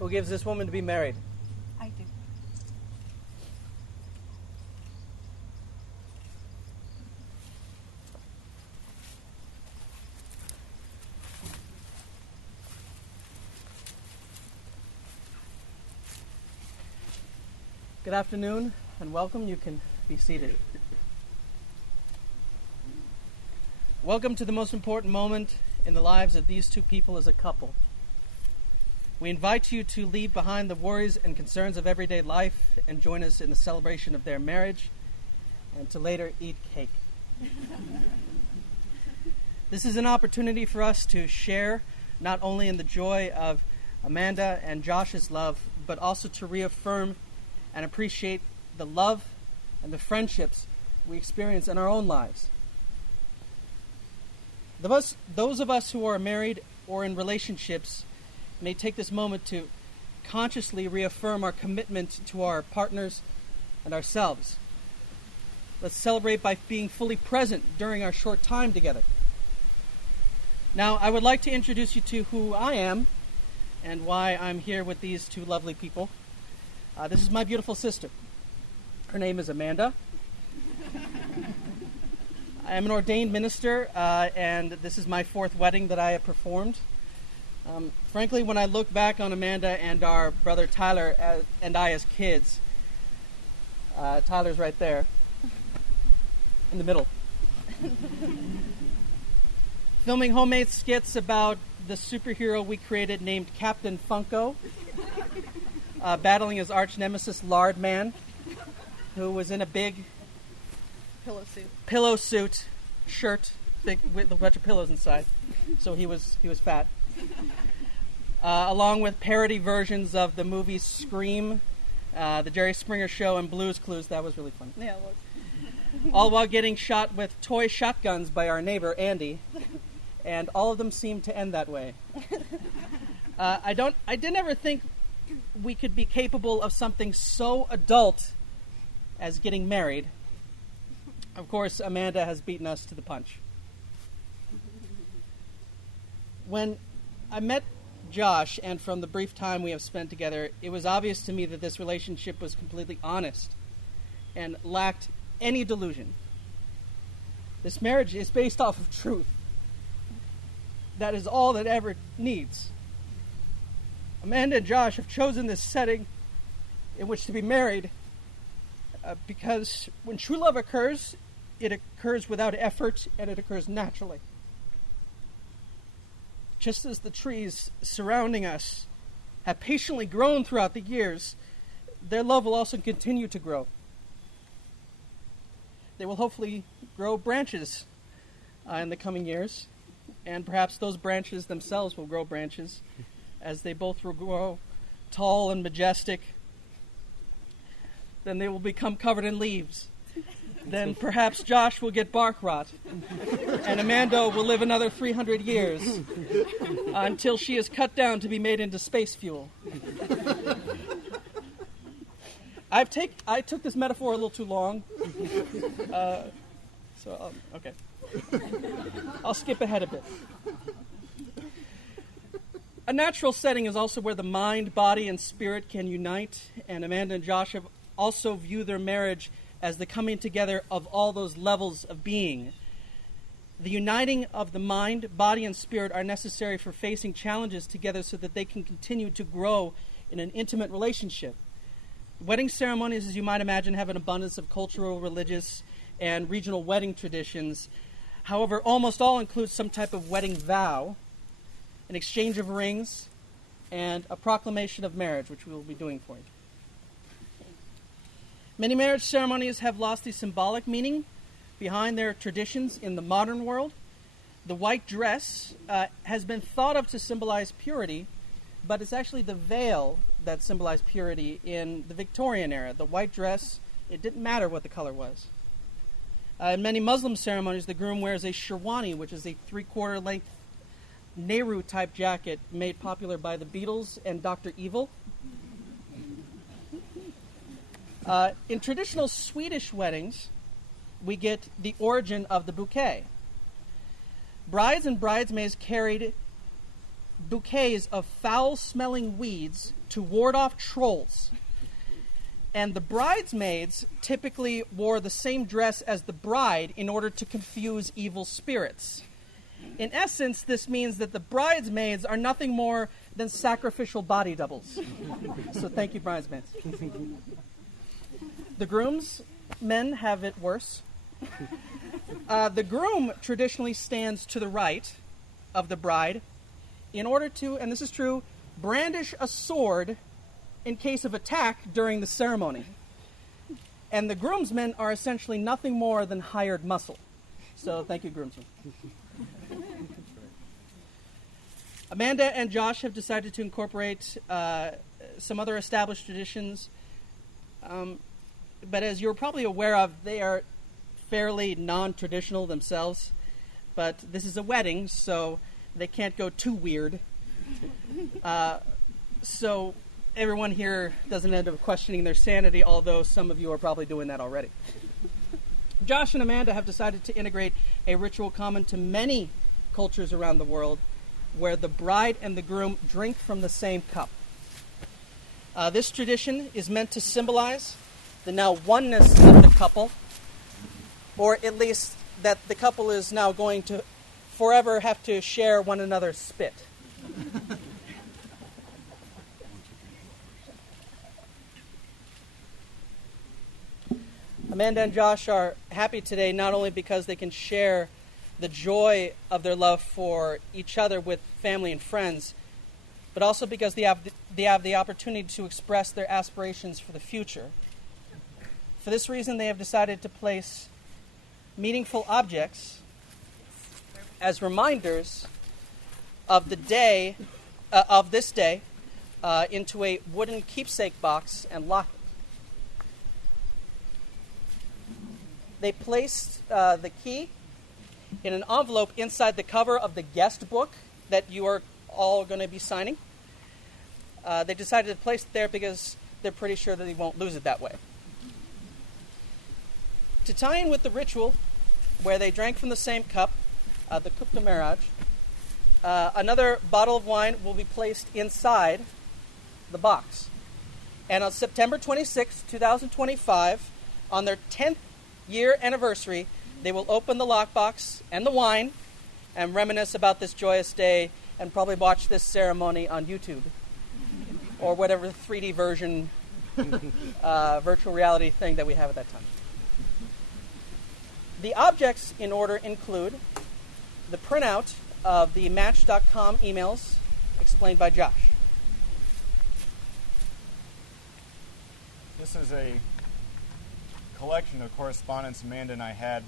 Who gives this woman to be married? I do. Good afternoon and welcome. You can be seated. Welcome to the most important moment in the lives of these two people as a couple. We invite you to leave behind the worries and concerns of everyday life and join us in the celebration of their marriage and to later eat cake. This is an opportunity for us to share not only in the joy of Amanda and Josh's love, but also to reaffirm and appreciate the love and the friendships we experience in our own lives. Those of us who are married or in relationships may take this moment to consciously reaffirm our commitment to our partners and ourselves. Let's celebrate by being fully present during our short time together. Now, I would like to introduce you to who I am and why I'm here with these two lovely people. This is my beautiful sister. Her name is Amanda. I am an ordained minister, and this is my fourth wedding that I have performed. Frankly, when I look back on Amanda and our brother Tyler and I as kids, Tyler's right there, in the middle. Filming homemade skits about the superhero we created named Captain Funko, battling his arch nemesis Lard Man, who was in a big pillow suit shirt with a bunch of pillows inside, so he was fat. Along with parody versions of the movies Scream, the Jerry Springer Show, and Blue's Clues. That was really fun. Yeah, look. All while getting shot with toy shotguns by our neighbor Andy, and all of them seemed to end that way. I didn't ever think we could be capable of something so adult as getting married. Of course, Amanda has beaten us to the punch. When I met Josh, and from the brief time we have spent together, it was obvious to me that this relationship was completely honest and lacked any delusion. This marriage is based off of truth. That is all that ever needs. Amanda and Josh have chosen this setting in which to be married because when true love occurs, it occurs without effort and it occurs naturally. Just as the trees surrounding us have patiently grown throughout the years, their love will also continue to grow. They will hopefully grow branches in the coming years, and perhaps those branches themselves will grow branches as they both will grow tall and majestic. Then they will become covered in leaves. Then perhaps Josh will get bark rot, and Amanda will live another 300 years until she is cut down to be made into space fuel. I took this metaphor a little too long, okay. I'll skip ahead a bit. A natural setting is also where the mind, body, and spirit can unite, and Amanda and Josh have also viewed their marriage as the coming together of all those levels of being. The uniting of the mind, body, and spirit are necessary for facing challenges together so that they can continue to grow in an intimate relationship. Wedding ceremonies, as you might imagine, have an abundance of cultural, religious, and regional wedding traditions. However, almost all include some type of wedding vow, an exchange of rings, and a proclamation of marriage, which we will be doing for you. Many marriage ceremonies have lost the symbolic meaning behind their traditions in the modern world. The white dress has been thought of to symbolize purity, but it's actually the veil that symbolized purity in the Victorian era. The white dress, it didn't matter what the color was. In many Muslim ceremonies, the groom wears a sherwani, which is a three-quarter length Nehru-type jacket made popular by the Beatles and Dr. Evil. In traditional Swedish weddings, we get the origin of the bouquet. Brides and bridesmaids carried bouquets of foul-smelling weeds to ward off trolls. And the bridesmaids typically wore the same dress as the bride in order to confuse evil spirits. In essence, this means that the bridesmaids are nothing more than sacrificial body doubles. So thank you, bridesmaids. The groom's men have it worse. The groom traditionally stands to the right of the bride in order to, and this is true, brandish a sword in case of attack during the ceremony. And the groomsmen are essentially nothing more than hired muscle. So thank you, groomsmen. Amanda and Josh have decided to incorporate some other established traditions. But as you're probably aware of, they are fairly non-traditional themselves. But this is a wedding, so they can't go too weird. So everyone here doesn't end up questioning their sanity, although some of you are probably doing that already. Josh and Amanda have decided to integrate a ritual common to many cultures around the world, where the bride and the groom drink from the same cup. This tradition is meant to symbolize the now oneness of the couple, or at least that the couple is now going to forever have to share one another's spit. Amanda and Josh are happy today not only because they can share the joy of their love for each other with family and friends, but also because they have the opportunity to express their aspirations for the future. For this reason, they have decided to place meaningful objects as reminders of the day, of this day, into a wooden keepsake box and lock it. They placed the key in an envelope inside the cover of the guest book that you are all going to be signing. They decided to place it there because they're pretty sure that they won't lose it that way. To tie in with the ritual where they drank from the same cup, the Coupe de Marriage, another bottle of wine will be placed inside the box. And on September 26, 2025, on their 10th year anniversary, they will open the lockbox and the wine and reminisce about this joyous day and probably watch this ceremony on YouTube or whatever 3D version virtual reality thing that we have at that time. The objects in order include the printout of the Match.com emails explained by Josh. This is a collection of correspondence Amanda and I had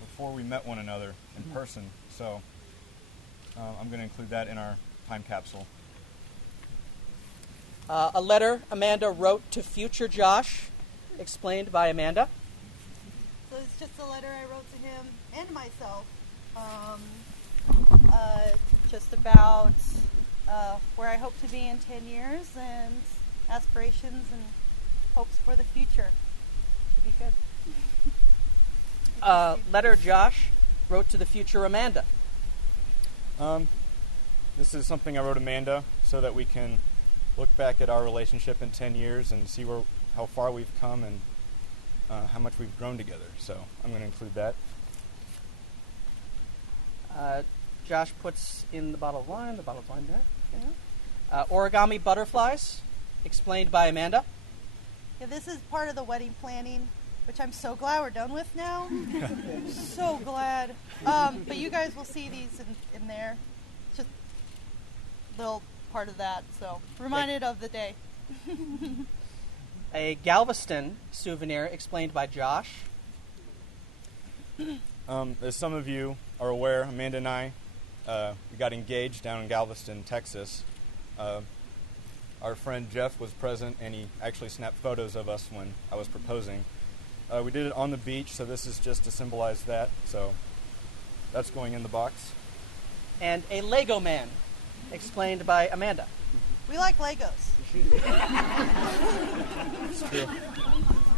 before we met one another in person, so I'm going to include that in our time capsule. A letter Amanda wrote to future Josh, explained by Amanda. So it's just a letter I wrote to him and myself, just about where I hope to be in 10 years and aspirations and hopes for the future. Should be good. Letter Josh wrote to the future Amanda. This is something I wrote Amanda so that we can look back at our relationship in 10 years and see how far we've come and how much we've grown together. So I'm going to include that. Josh puts in the bottle of wine there. Yeah. Origami butterflies, explained by Amanda. Yeah, this is part of the wedding planning, which I'm so glad we're done with now. So glad. But you guys will see these in there. It's just a little part of that. So reminded of the day. A Galveston souvenir, explained by Josh. As some of you are aware, Amanda and I we got engaged down in Galveston, Texas. Our friend Jeff was present, and he actually snapped photos of us when I was proposing. We did it on the beach, so this is just to symbolize that. So that's going in the box. And a Lego man, explained by Amanda. We like Legos. It's true.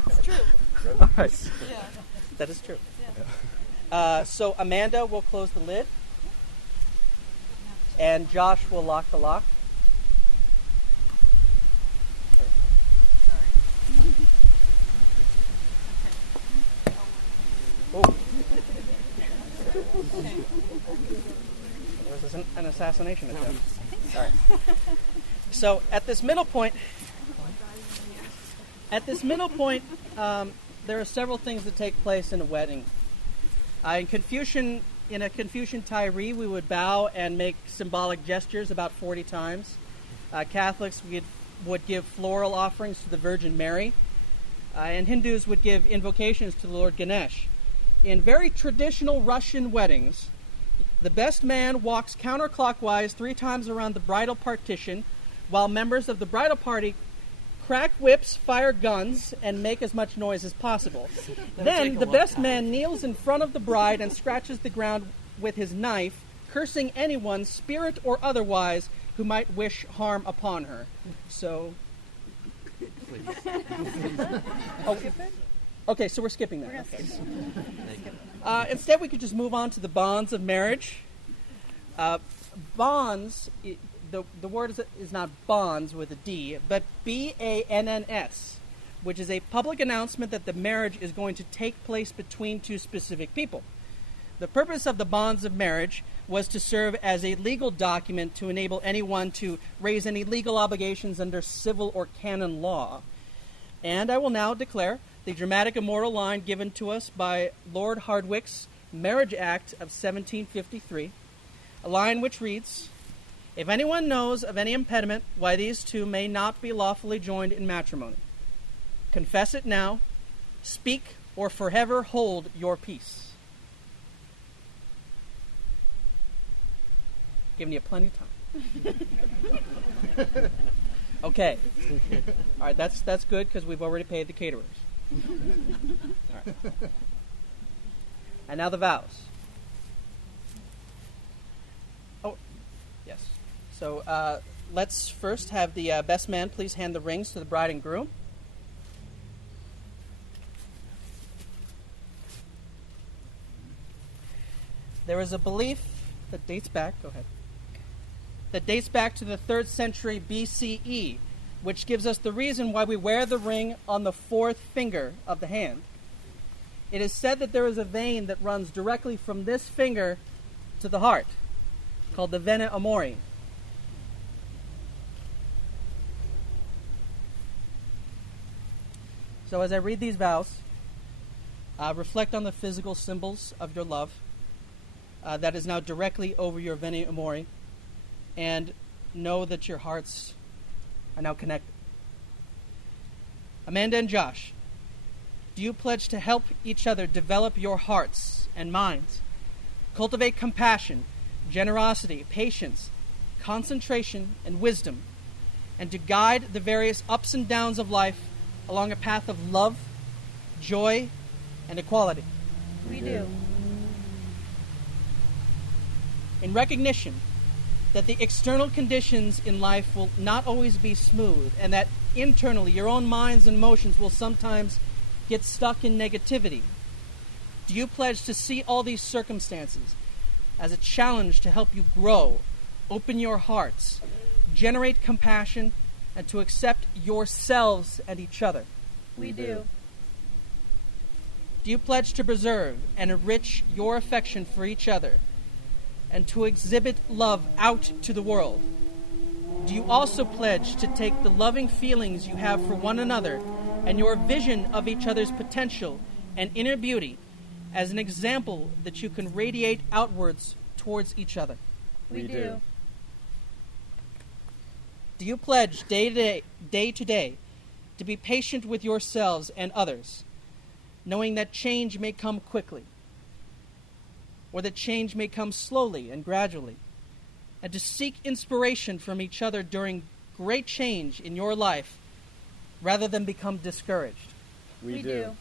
It's true. All right. Yeah. That is true. Yeah. So Amanda will close the lid, and Josh will lock the lock. Oh. This is an assassination attempt. All right. So at this middle point, there are several things that take place in a wedding. In a Confucian Tyree, we would bow and make symbolic gestures about 40 times. Catholics would give floral offerings to the Virgin Mary, and Hindus would give invocations to the Lord Ganesh. In very traditional Russian weddings, the best man walks counterclockwise 3 times around the bridal partition, while members of the bridal party crack whips, fire guns, and make as much noise as possible. Then the best man kneels in front of the bride and scratches the ground with his knife, cursing anyone, spirit or otherwise, who might wish harm upon her. So... Okay, so we're skipping that. Okay. Instead, we could just move on to the bonds of marriage. Bonds, the word is not bonds with a D, but B-A-N-N-S, which is a public announcement that the marriage is going to take place between 2 specific people. The purpose of the bonds of marriage was to serve as a legal document to enable anyone to raise any legal obligations under civil or canon law. And I will now declare the dramatic immortal line given to us by Lord Hardwicke's Marriage Act of 1753, a line which reads, "If anyone knows of any impediment why these 2 may not be lawfully joined in matrimony, confess it now, speak, or forever hold your peace." Giving you plenty of time. Okay. All right, that's good because we've already paid the caterers. All right. And now the vows. Oh, yes. So let's first have the best man please hand the rings to the bride and groom. There is a belief that dates back, that dates back to the 3rd century BCE, which gives us the reason why we wear the ring on the 4th finger of the hand. It is said that there is a vein that runs directly from this finger to the heart, called the vena amori. So as I read these vows, reflect on the physical symbols of your love that is now directly over your vena amori, and know that your hearts are now connected. Amanda and Josh, do you pledge to help each other develop your hearts and minds, cultivate compassion, generosity, patience, concentration, and wisdom, and to guide the various ups and downs of life along a path of love, joy, and equality? We do. In recognition that the external conditions in life will not always be smooth, and that internally your own minds and emotions will sometimes get stuck in negativity, do you pledge to see all these circumstances as a challenge to help you grow, open your hearts, generate compassion, and to accept yourselves and each other? We do. Do you pledge to preserve and enrich your affection for each other, and to exhibit love out to the world? Do you also pledge to take the loving feelings you have for one another and your vision of each other's potential and inner beauty as an example that you can radiate outwards towards each other? We do. Do you pledge day to day to be patient with yourselves and others, knowing that change may come quickly, or that change may come slowly and gradually, and to seek inspiration from each other during great change in your life rather than become discouraged? We do.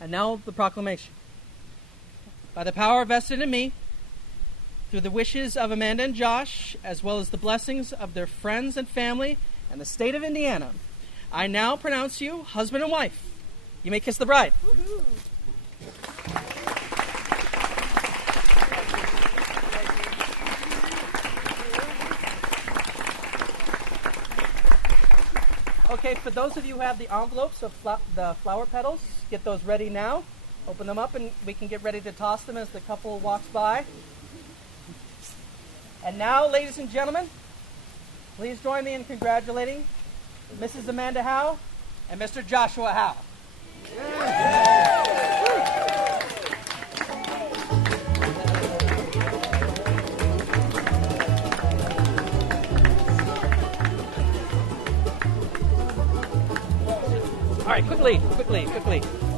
And now the proclamation. By the power vested in me, through the wishes of Amanda and Josh, as well as the blessings of their friends and family and the state of Indiana, I now pronounce you husband and wife. You may kiss the bride. Woo-hoo. Okay, for those of you who have the envelopes of the flower petals, get those ready now. Open them up and we can get ready to toss them as the couple walks by. And now, ladies and gentlemen, please join me in congratulating Mrs. Amanda Howe and Mr. Joshua Howe. right, quickly.